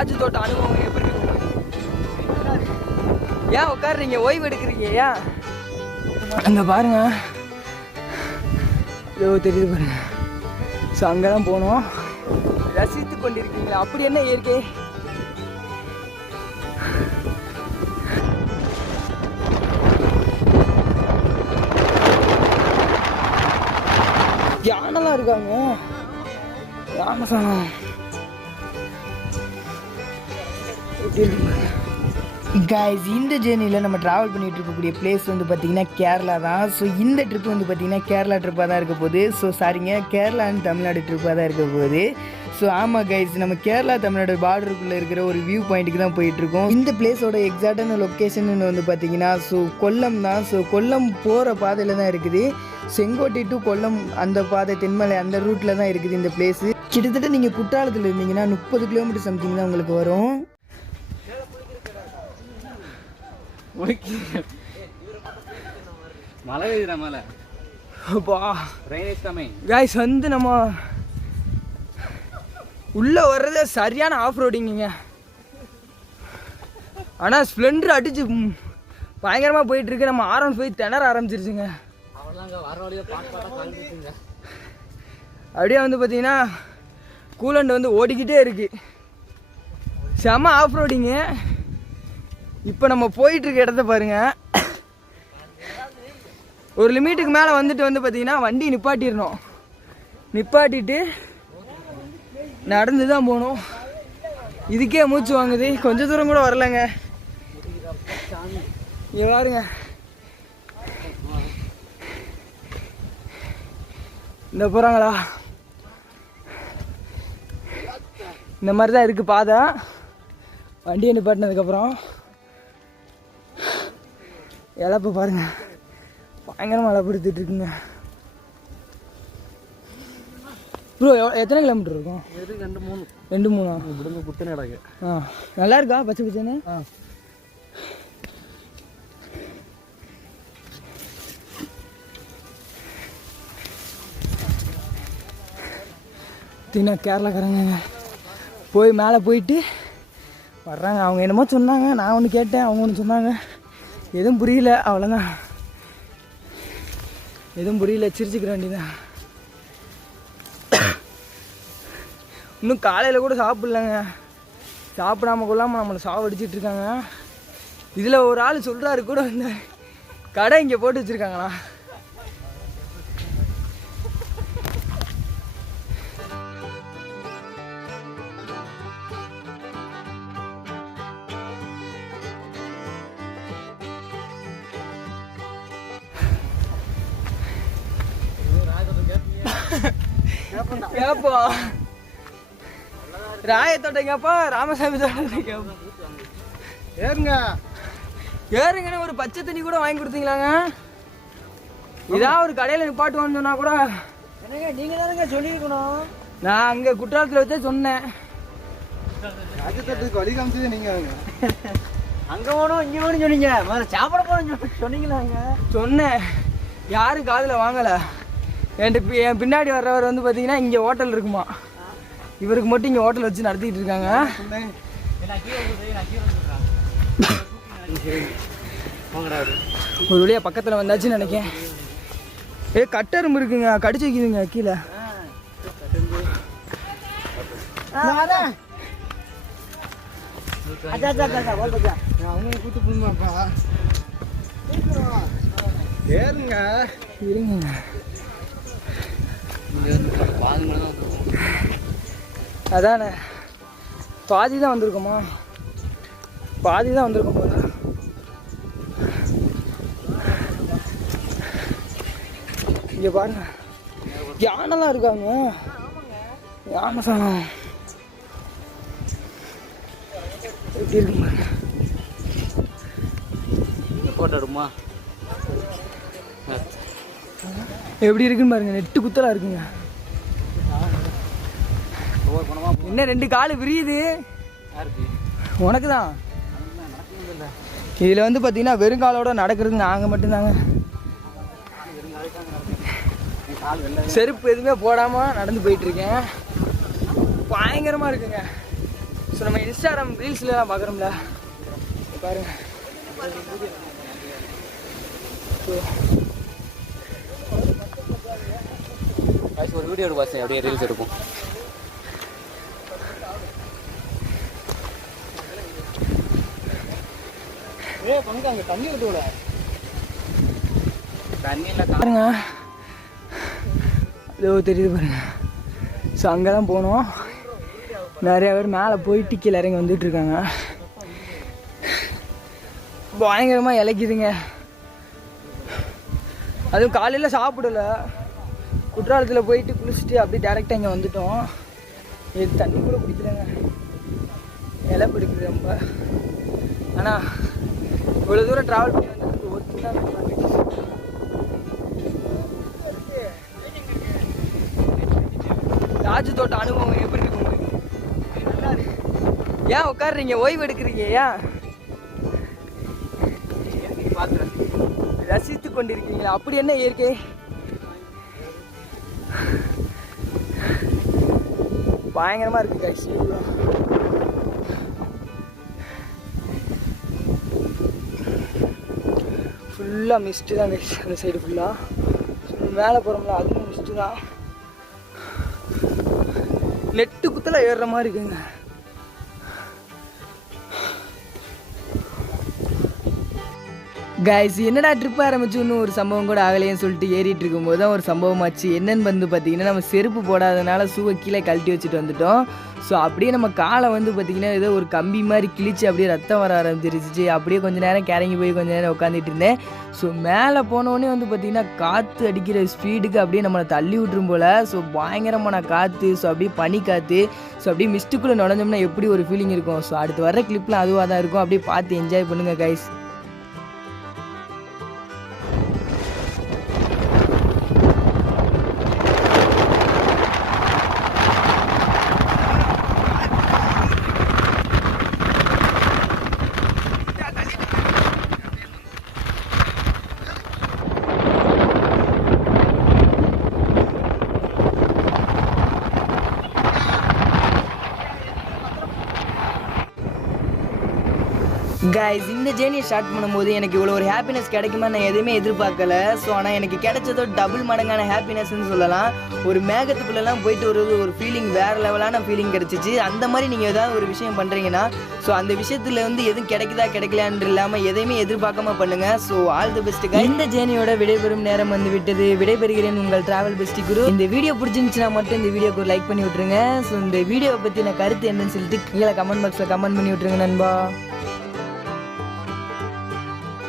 ராஜு தோட்டம் அனுபவம் எப்படி இருக்கு? ஏன் உட்காடுறீங்க, ஓய்வு எடுக்கிறீங்க? ஏன் அங்கே பாருங்க, ஏதோ தெரியுது பாருங்க. ஸோ அங்கெல்லாம் போனோம். ரசித்து கொண்டிருக்கீங்களா? அப்படி என்ன இயற்கை. யானைலாம் இருக்காங்க. யானை சாணம் கைஸ். இந்த ஜேர்னியில் நம்ம ட்ராவல் பண்ணிகிட்டு இருக்கக்கூடிய பிளேஸ் வந்து பார்த்திங்கன்னா கேரளா தான். ஸோ இந்த ட்ரிப் வந்து பார்த்திங்கன்னா கேரளா ட்ரிப்பாக தான் இருக்க போகுது. ஸோ சாரிங்க, கேரளா அண்ட் தமிழ்நாடு ட்ரிப்பாக தான் இருக்க போகுது. ஸோ ஆமாம் கைஸ், நம்ம கேரளா தமிழ்நாடு பார்டருக்குள்ளே இருக்கிற ஒரு வியூ பாயிண்ட்டுக்கு தான் போயிட்டுருக்கோம். இந்த பிளேஸோட எக்ஸாக்டான லொக்கேஷன் வந்து பார்த்திங்கன்னா கொல்லம் தான். ஸோ கொல்லம் போகிற பாதையில் தான் இருக்குது. செங்கோட்டை டு கொல்லம் அந்த பாதை, தென்மலை அந்த ரூட்டில் தான் இருக்குது இந்த பிளேஸு. கிட்டத்தட்ட நீங்கள் குற்றாலத்தில் இருந்தீங்கன்னா 30 கிலோமீட்டர் சம்திங் தான் உங்களுக்கு வரும். மழை பெய்யுற மழை கைஸ். வந்து நம்ம உள்ளே வர்றதே சரியான ஆஃப் ரோடிங்க. ஆனால் ஸ்ப்ளெண்டர் அடிச்சு பயங்கரமாக போயிட்டுருக்கு. நம்ம போய் திணற ஆரம்பிச்சிருச்சுங்க. அப்படியே வந்து பார்த்தீங்கன்னா கூலண்ட் வந்து ஓடிக்கிட்டே இருக்கு. செம ஆஃப் ரோடிங்கு. இப்போ நம்ம போயிட்டுருக்க இடத்த பாருங்க. ஒரு லிமிட்டுக்கு மேலே வந்துட்டு வந்து பார்த்தீங்கன்னா வண்டி நிப்பாட்டிடணும். நிப்பாட்டிட்டு நடந்து தான் போகணும். இதுக்கே மூச்சு வாங்குது. கொஞ்சம் தூரம் கூட வரலைங்க. இங்கே பாருங்க, இந்த போகிறாங்களா, இந்த மாதிரி தான் இருக்குது பாதை. வண்டியை நிப்பாட்டினதுக்கப்புறம் இழப்பு பாருங்க, பயங்கரமாக இழப்படுத்திட்டு இருக்குங்க. ப்ரோ எத்தனை கிலோமீட்டர் இருக்கும்? 2-3 விடுங்க குத்தனை இடக்கு. நல்லா இருக்கா பச்சை பச்சைன்னு? பார்த்தீங்கன்னா கேரளாக்காரங்க போய் மேலே போயிட்டு வர்றாங்க. அவங்க என்னமோ சொன்னாங்க, நான் ஒன்று கேட்டேன், அவங்க ஒன்று சொன்னாங்க. எதுவும் புரியல, அவ்வளோதான். எதுவும் புரியல, சிரிச்சுக்கிற வேண்டியதான். இன்னும் காலையில் கூட சாப்பிட்லங்க. சாப்பிடாம கொள்ளாமல் நம்மளை சாவடிச்சிட்டு இருக்காங்க. இதில் ஒரு ஆள் சொல்கிறாரு கூட, இந்த கடை இங்கே போட்டு வச்சுருக்காங்களா. கேப்பா ராயத்தோட்ட கேப்பா, ராமசாமி தோட்ட கேப்பா. ஏறுங்க ஏறுங்கன்னு ஒரு பச்சை தண்ணி கூட வாங்கி கொடுத்தீங்களாங்க? இதான் ஒரு கடையில் நிப்பாட்டுவான்னு சொன்னா கூட நீங்க தானங்க சொல்லியிருக்கணும். நான் அங்கே குற்றாலத்தில் வச்சே சொன்னேன். ராஜத்தோட்டத்துக்கு வழி காமிச்சது நீங்க. அங்கே போகணும் இங்கே போகணும் சொன்னீங்க. முதல்ல சாப்பிட போகணும் சொன்னீங்களாங்க. சொன்னேன், யாரும் காதில் வாங்கலை. என் பின்னாடி வர்றவர் வந்து பார்த்தீங்கன்னா இங்கே ஹோட்டல் இருக்குமா, இவருக்கு மட்டும் இங்கே ஹோட்டல் வச்சு நடத்திட்டு இருக்காங்க. ஒரு வழியாக பக்கத்தில் வந்தாச்சுன்னு நினைக்கேன். கட்டெரும்பு இருக்குங்க, கடிச்சு வைக்குதுங்க கீழே. ஏறுங்க இருங்க. அதானே பாதி தான் வந்திருக்கோமா? பாதி தான் வந்திருக்கோம் போல. இங்கே பாருங்க, யானைலாம் இருக்காங்க. யானை சாணம் எப்படி இருக்கு பாருங்க. போட்டோடுமா எப்படி இருக்குன்னு பாருங்க. நெட்டு குத்தலா இருக்குங்க. என்ன 2 கால் விரியுது உனக்கு தான். இதில் வந்து பார்த்தீங்கன்னா வெறுங்காலோட நடக்கிறது நாங்கள் மட்டும்தாங்க. செருப்பு எதுவுமே போடாமல் நடந்து போயிட்டுருக்கேன். பயங்கரமாக இருக்குங்க. ஸோ நம்ம இன்ஸ்டாகிராம் ரீல்ஸ்லாம் பார்க்குறோம்ல பாருங்க. ஸோ ஒரு வீடியோ எடுப்பாச்சு அப்படியே ரீல்ஸ் எடுப்போம். அங்கே தண்ணி விட்டு தண்ணியில் பாருங்க, அதோ தெரியுது பாருங்க. ஸோ அங்கே தான் போனோம். நிறையா பேர் மேலே போயிட்டு கீழே இறங்கி வந்துட்டுருக்காங்க. பயங்கரமாக இலைக்குதுங்க. அதுவும் காலையில் சாப்பிடல, குற்றாலத்தில் போயிட்டு குளிச்சுட்டு அப்படியே டேரெக்டாக இங்கே வந்துட்டோம். இது தண்ணி கூட குடிக்கலங்க, இலை பிடிக்குது ரொம்ப. ஆனால் இவ்வளோ தூரம் ட்ராவல் பண்ணி வந்ததுக்கு ஒர்க்கு தான். ராஜு தோட்ட அனுபவம் எப்படி இருக்கு உங்களுக்கு? ஏன் உட்காடுறீங்க, ஓய்வு எடுக்கிறீங்க? ஏன் ரசித்து கொண்டிருக்கீங்களா? அப்படி என்ன இயற்கை? பயங்கரமா இருக்கு கைஸ். ஃபுல்லாக மிஸ்ட்டு தான் கைஸ். அந்த சைடு ஃபுல்லாக மேலே போகிறோம்ல, அதுவும் மிஸ்ட்டு தான். நெட்டு குத்தில் ஏறுற மாதிரி இருக்குங்க. கைஸ், என்னடா ட்ரிப் ஆரம்பிச்சு இன்னும் ஒரு சம்பவம் கூட ஆகலையேன்னு சொல்லிட்டு ஏறிட்டு இருக்கும்போது தான் ஒரு சம்பவம் ஆச்சு. என்னன்னு வந்து பார்த்தீங்கன்னா, நம்ம செருப்பு போடாதனால ஷூவை கீழே கழட்டி வச்சுட்டு வந்துட்டோம். ஸோ அப்படியே நம்ம காலை வந்து பார்த்திங்கன்னா ஏதோ ஒரு கம்பி மாதிரி கிழிச்சு அப்படியே ரத்தம் வர ஆரம்பிச்சிருச்சு. அப்படியே கொஞ்சம் நேரம் கிறங்கி போய் கொஞ்சம் நேரம் உட்காந்துட்டு இருந்தேன். ஸோ மேலே போனோடனே வந்து பார்த்திங்கன்னா காற்று அடிக்கிற ஸ்பீடுக்கு அப்படியே நம்மளை தள்ளி விட்டுரும் போல். ஸோ பயங்கரமான காற்று. ஸோ அப்படியே பனி காற்று. ஸோ அப்படியே மிஸ்ட்டுக்குள்ளே நுழைஞ்சோம்னா எப்படி ஒரு ஃபீலிங் இருக்கும். ஸோ அடுத்து வர கிளிப்பில் அதுவாக தான் இருக்கும். அப்படியே பார்த்து என்ஜாய் பண்ணுங்கள் கைஸ். கைஸ், இந்த ஜேர்னியை ஸ்டார்ட் பண்ணும்போது எனக்கு இவ்வளோ ஒரு ஹாப்பினஸ் கிடைக்குமா நான் எதுவுமே எதிர்பார்க்கல. ஸோ ஆனால் எனக்கு கிடைச்சதோ டபுள் மடங்கான ஹாப்பினஸ்ன்னு சொல்லலாம். ஒரு மேகத்துக்குள்ளெல்லாம் போயிட்டு ஒரு ஃபீலிங், வேறு லெவலான ஃபீலிங் கிடச்சிச்சு. அந்த மாதிரி நீங்கள் ஏதாவது ஒரு விஷயம் பண்ணுறீங்கன்னா ஸோ அந்த விஷயத்தில் வந்து எதுவும் கிடைக்குதா கிடைக்கலான்னு இல்லாமல் எதையுமே எதிர்பார்க்காம பண்ணுங்கள். So all the best guys. இந்த ஜேர்னியோட விடைபெறும் நேரம் வந்து விட்டது. விடைபெறுகிறேன் உங்கள் டிராவல் பெஸ்டி குரு. இந்த வீடியோ பிடிச்சிருந்துச்சுன்னா மட்டும் இந்த வீடியோக்கு ஒரு லைக் பண்ணி விட்ருங்க. ஸோ இந்த வீடியோவை பற்றின கருத்து என்னன்னு சொல்லிட்டு கீழே கமெண்ட் பாக்ஸில் கமெண்ட் பண்ணி விட்ருங்க நண்பா.